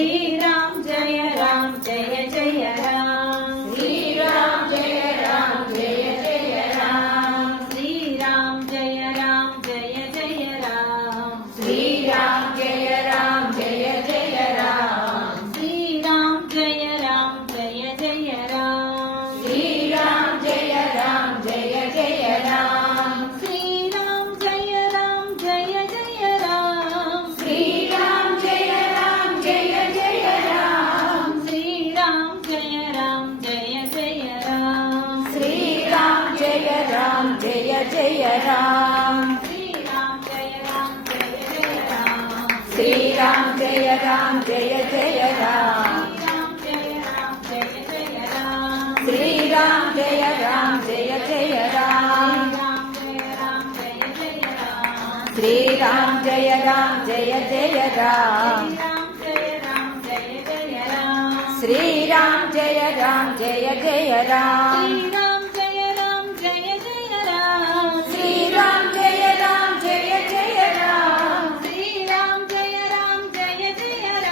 Shriram Jai Ram Jai Jai Ram Shriram Jai Ram Jai Jai Ram Shriram Jai Ram Jai Jai Ram Shriram Jai Ram Jai Jai Ram Shriram Jai Ram Jai Jai Ram Shriram Jai Ram Jai Jai Ram Shriram Jai Ram Jai Jai Ram Shriram Jai Ram Jai Jai Ram Shriram Jai Ram Jai Jai Ram Shriram Jai Ram Jai Jai Ram Shriram Jai Ram Jai Jai Ram Shriram Jai Ram Jai Jai Ram Shriram Jai Ram Jai Jai Ram Shriram Jai Ram Jai Jai Ram Shriram Jai Ram Jai Jai Ram Shriram Jai Ram Jai Jai Ram